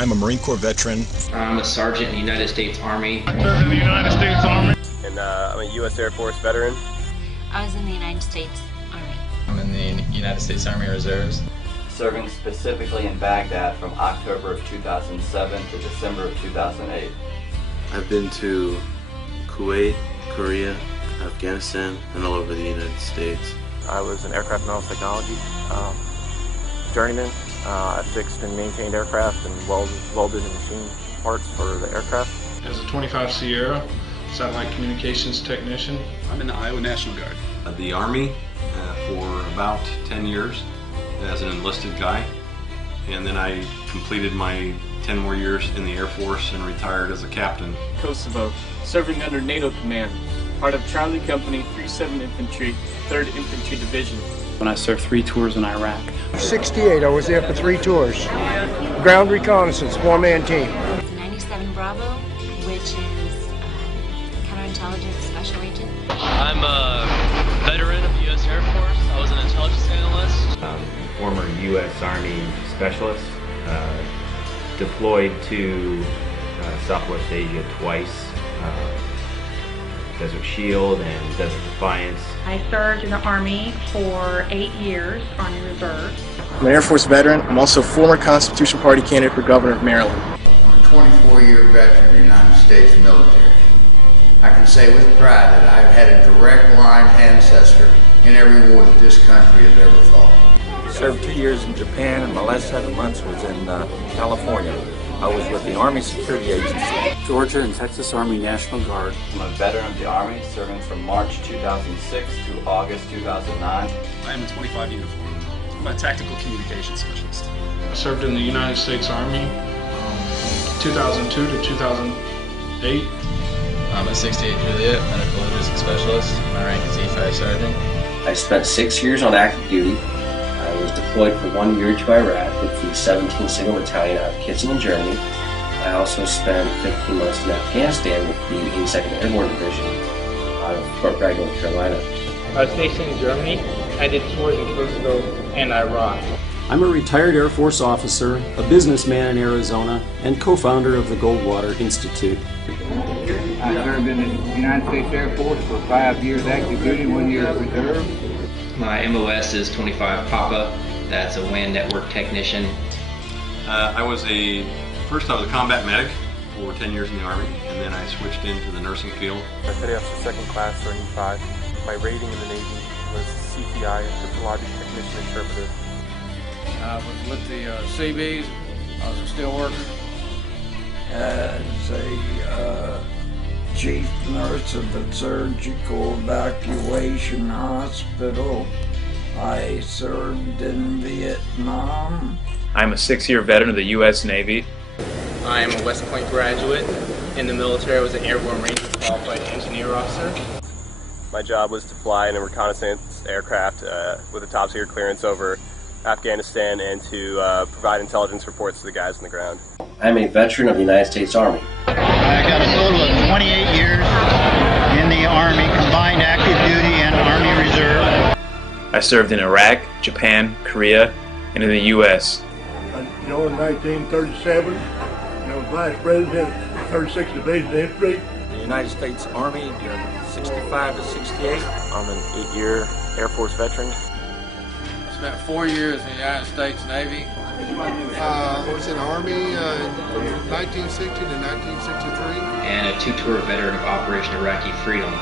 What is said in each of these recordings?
I'm a Marine Corps veteran. I'm a sergeant in the United States Army. I served in the United States Army. And I'm a U.S. Air Force veteran. I was in the United States Army. I'm in the United States Army Reserves. Serving specifically in Baghdad from October of 2007 to December of 2008. I've been to Kuwait, Korea, Afghanistan, and all over the United States. I was an aircraft nanotechnology journeyman. I fixed and maintained aircraft and welded and machined parts for the aircraft. As a 25 Sierra satellite communications technician. I'm in the Iowa National Guard. The Army for about 10 years as an enlisted guy, and then I completed my 10 more years in the Air Force and retired as a captain. Kosovo, serving under NATO command, part of Charlie Company 37 Infantry, 3rd Infantry Division. When I served 3 tours in Iraq. 68, I was there for 3 tours. Ground reconnaissance, 4-man team. 97 Bravo, which is counterintelligence special agent. I'm a veteran of the U.S. Air Force. I was an intelligence analyst. Former U.S. Army specialist, deployed to Southwest Asia twice, Desert Shield and Desert Defiance. I served in the Army for 8 years, Army Reserve. I'm an Air Force veteran. I'm also a former Constitution Party candidate for Governor of Maryland. I'm a 24-year veteran of the United States military. I can say with pride that I've had a direct line ancestor in every war that this country has ever fought. I served 2 years in Japan, and my last 7 months was in California. I was with the Army Security Agency. Georgia and Texas Army National Guard. I'm a veteran of the Army, serving from March 2006 to August 2009. I am in 25 uniform. I'm a tactical communications specialist. I served in the United States Army 2002 to 2008. I'm a 68 Juliet, medical logistics specialist. My rank is E5 Sergeant. I spent 6 years on active duty. I was deployed for 1 year to Iraq with the 17th Signal Battalion out of Kitzingen, Germany. I also spent 15 months in Afghanistan with the 82nd Airborne Division out of Fort Bragg, North Carolina. I was stationed in Germany. I did tours in Kosovo and Iraq. I'm a retired Air Force officer, a businessman in Arizona, and co-founder of the Goldwater Institute. I served in the United States Air Force for 5 years active duty, 1 year reserve. My MOS is 25 Papa. That's a WAN network technician. I was a combat medic for 10 years in the Army, and then I switched into the nursing field. I finished after second class during E5. My rating in the Navy was CTI, Cryptologic Technician Interpreter. I was with the Seabees. I was a steel worker. As a chief nurse of the surgical evacuation hospital, I served in Vietnam. I'm a 6-year veteran of the U.S. Navy. I am a West Point graduate. In the military, I was an Airborne Ranger Qualified Engineer Officer. My job was to fly in a reconnaissance aircraft with a top secret clearance over Afghanistan and to provide intelligence reports to the guys on the ground. I'm a veteran of the United States Army. I got a total of 28 years in the Army, combined active duty and Army Reserve. I served in Iraq, Japan, Korea, and in the U.S. In 1937, I was Vice President of 36th Division Infantry. The United States Army during 65 to 68. I'm an 8-year Air Force veteran. Spent 4 years in the United States Navy. I was in the Army from 1960 to 1963. And a 2-tour veteran of Operation Iraqi Freedom.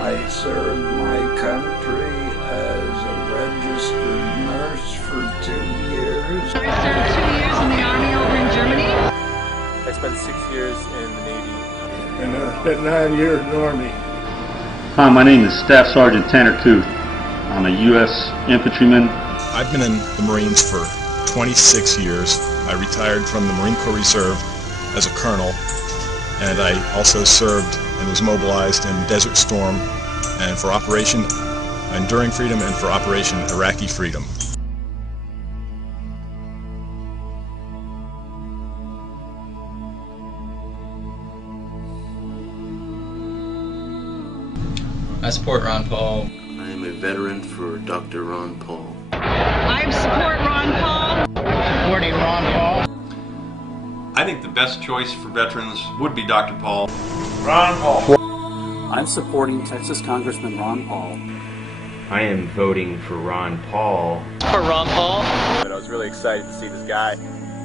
I served my country as a registered nurse for 2 years. I served 2 years in the Army over in Germany. I spent 6 years in the Navy. And I spent 9 years in the Army. Hi, my name is Staff Sergeant Tanner Kuth. I'm a U.S. infantryman. I've been in the Marines for 26 years. I retired from the Marine Corps Reserve as a colonel, and I also served and was mobilized in Desert Storm and for Operation Enduring Freedom and for Operation Iraqi Freedom. I support Ron Paul. I am a veteran for Dr. Ron Paul. I support Ron Paul. Supporting Ron Paul. I think the best choice for veterans would be Dr. Paul. Ron Paul. I'm supporting Texas Congressman Ron Paul. I am voting for Ron Paul. For Ron Paul. And I was really excited to see this guy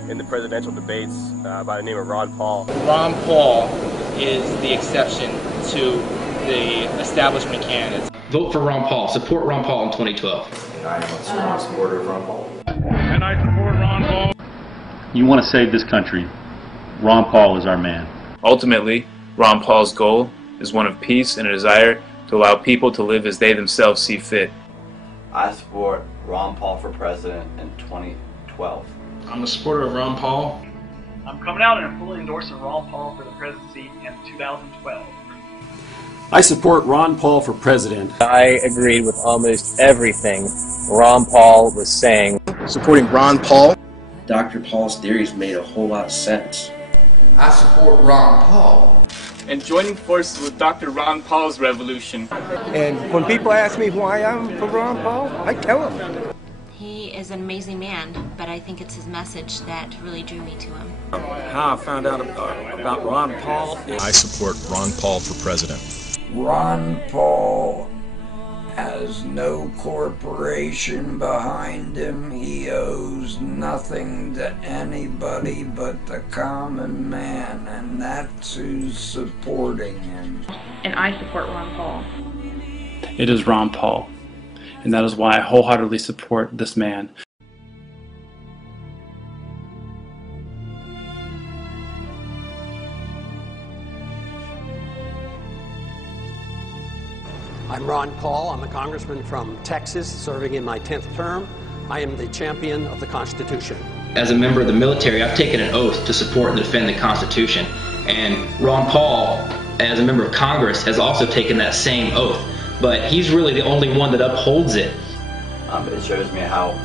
in the presidential debates by the name of Ron Paul. Ron Paul is the exception to the establishment candidates. Vote for Ron Paul. Support Ron Paul in 2012. And I am a strong supporter of Ron Paul. And I support Ron Paul. You want to save this country, Ron Paul is our man. Ultimately, Ron Paul's goal is one of peace and a desire to allow people to live as they themselves see fit. I support Ron Paul for president in 2012. I'm a supporter of Ron Paul. I'm coming out and I'm fully endorsing Ron Paul for the presidency in 2012. I support Ron Paul for president. I agreed with almost everything Ron Paul was saying. Supporting Ron Paul. Dr. Paul's theories made a whole lot of sense. I support Ron Paul. And joining forces with Dr. Ron Paul's revolution. And when people ask me why I'm for Ron Paul, I tell them. He is an amazing man, but I think it's his message that really drew me to him. How I found out about Ron Paul. I support Ron Paul for president. Ron Paul has no corporation behind him. He owes nothing to anybody but the common man, and that's who's supporting him. And I support Ron Paul. It is Ron Paul, and that is why I wholeheartedly support this man. I'm Ron Paul. I'm a congressman from Texas, serving in my 10th term. I am the champion of the Constitution. As a member of the military, I've taken an oath to support and defend the Constitution. And Ron Paul, as a member of Congress, has also taken that same oath. But he's really the only one that upholds it. It shows me how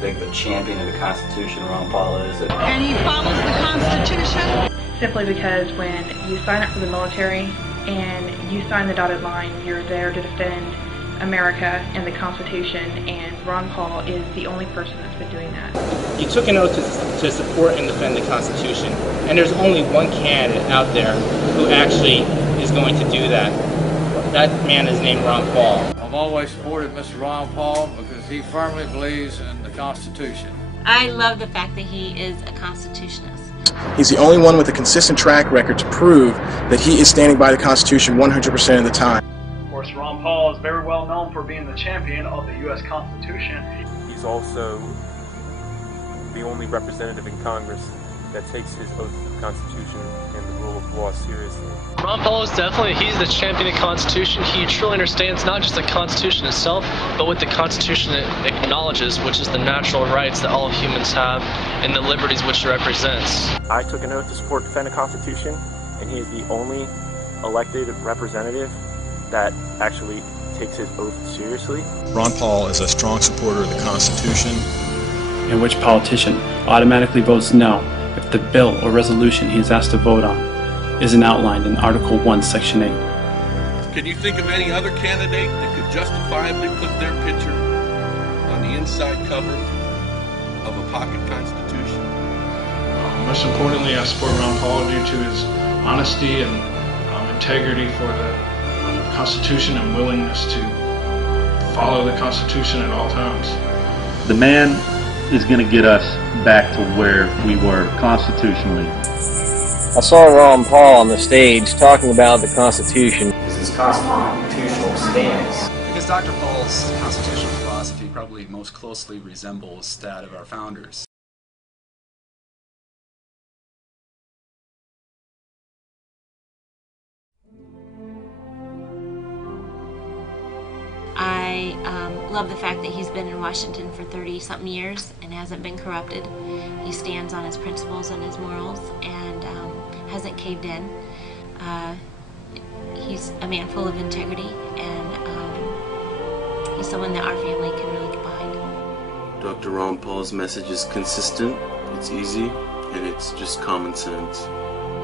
big of a champion of the Constitution Ron Paul is. And he follows the Constitution? Simply because when you sign up for the military and you sign the dotted line, you're there to defend America and the Constitution, and Ron Paul is the only person that's been doing that. You took an oath to support and defend the Constitution, and there's only one candidate out there who actually is going to do that. That man is named Ron Paul. I've always supported Mr. Ron Paul because he firmly believes in the Constitution. I love the fact that he is a constitutionalist. He's the only one with a consistent track record to prove that he is standing by the Constitution 100% of the time. Of course, Ron Paul is very well known for being the champion of the U.S. Constitution. He's also the only representative in Congress that takes his oath to the Constitution and the rule of law seriously. Ron Paul is he's the champion of the Constitution. He truly understands not just the Constitution itself, but what the Constitution acknowledges, which is the natural rights that all humans have and the liberties which it represents. I took an oath to support and defend the Constitution, and he is the only elected representative that actually takes his oath seriously. Ron Paul is a strong supporter of the Constitution. In which politician automatically votes no if the bill or resolution he is asked to vote on isn't outlined in Article 1, Section 8. Can you think of any other candidate that could justifiably put their picture on the inside cover of a pocket constitution? Most importantly, I support Ron Paul due to his honesty and integrity for the Constitution and willingness to follow the Constitution at all times. The man is going to get us back to where we were constitutionally. I saw Ron Paul on the stage talking about the Constitution. His constitutional stance. Because Dr. Paul's constitutional philosophy probably most closely resembles that of our founders. I love the fact that he's been in Washington for 30-something years and hasn't been corrupted. He stands on his principles and his morals and hasn't caved in. He's a man full of integrity, and he's someone that our family can really get behind. Dr. Ron Paul's message is consistent, it's easy, and it's just common sense.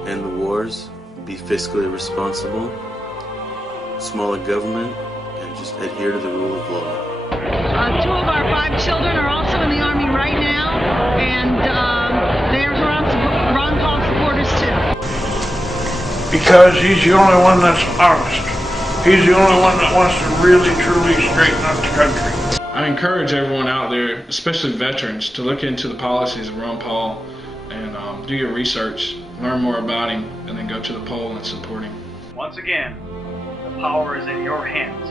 End the wars, be fiscally responsible, smaller government, and just adhere to the rule of law. 2 of our 5 children are also in the Army right now, and there's Ron Paul supporters too. Because he's the only one that's honest. He's the only one that wants to really, truly straighten up the country. I encourage everyone out there, especially veterans, to look into the policies of Ron Paul and do your research, learn more about him, and then go to the poll and support him. Once again, the power is in your hands.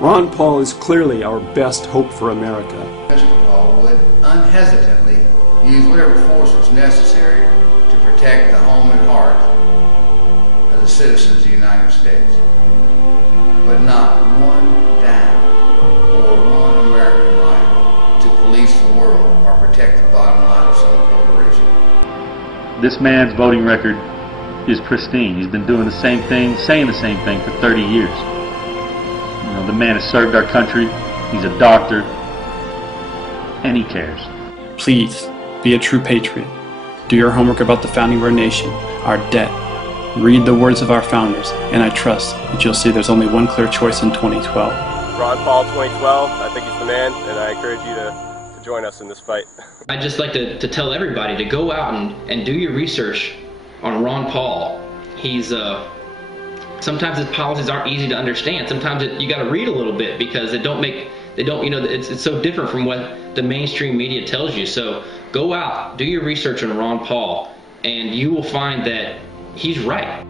Ron Paul is clearly our best hope for America. Mr. Paul would unhesitantly use whatever force was necessary to protect the home and heart of the citizens of the United States. But not one dime or one American life to police the world or protect the bottom line of some corporation. This man's voting record is pristine. He's been doing the same thing, saying the same thing for 30 years. You know, the man has served our country. He's a doctor, and he cares. Please, be a true patriot. Do your homework about the founding of our nation, our debt. Read the words of our founders, and I trust that you'll see there's only one clear choice in 2012. Ron Paul 2012, I think he's the man, and I encourage you to join us in this fight. I'd just like to tell everybody to go out and do your research on Ron Paul. He's sometimes his policies aren't easy to understand. Sometimes you got to read a little bit because you know, it's so different from what the mainstream media tells you. So go out, do your research on Ron Paul, and you will find that he's right.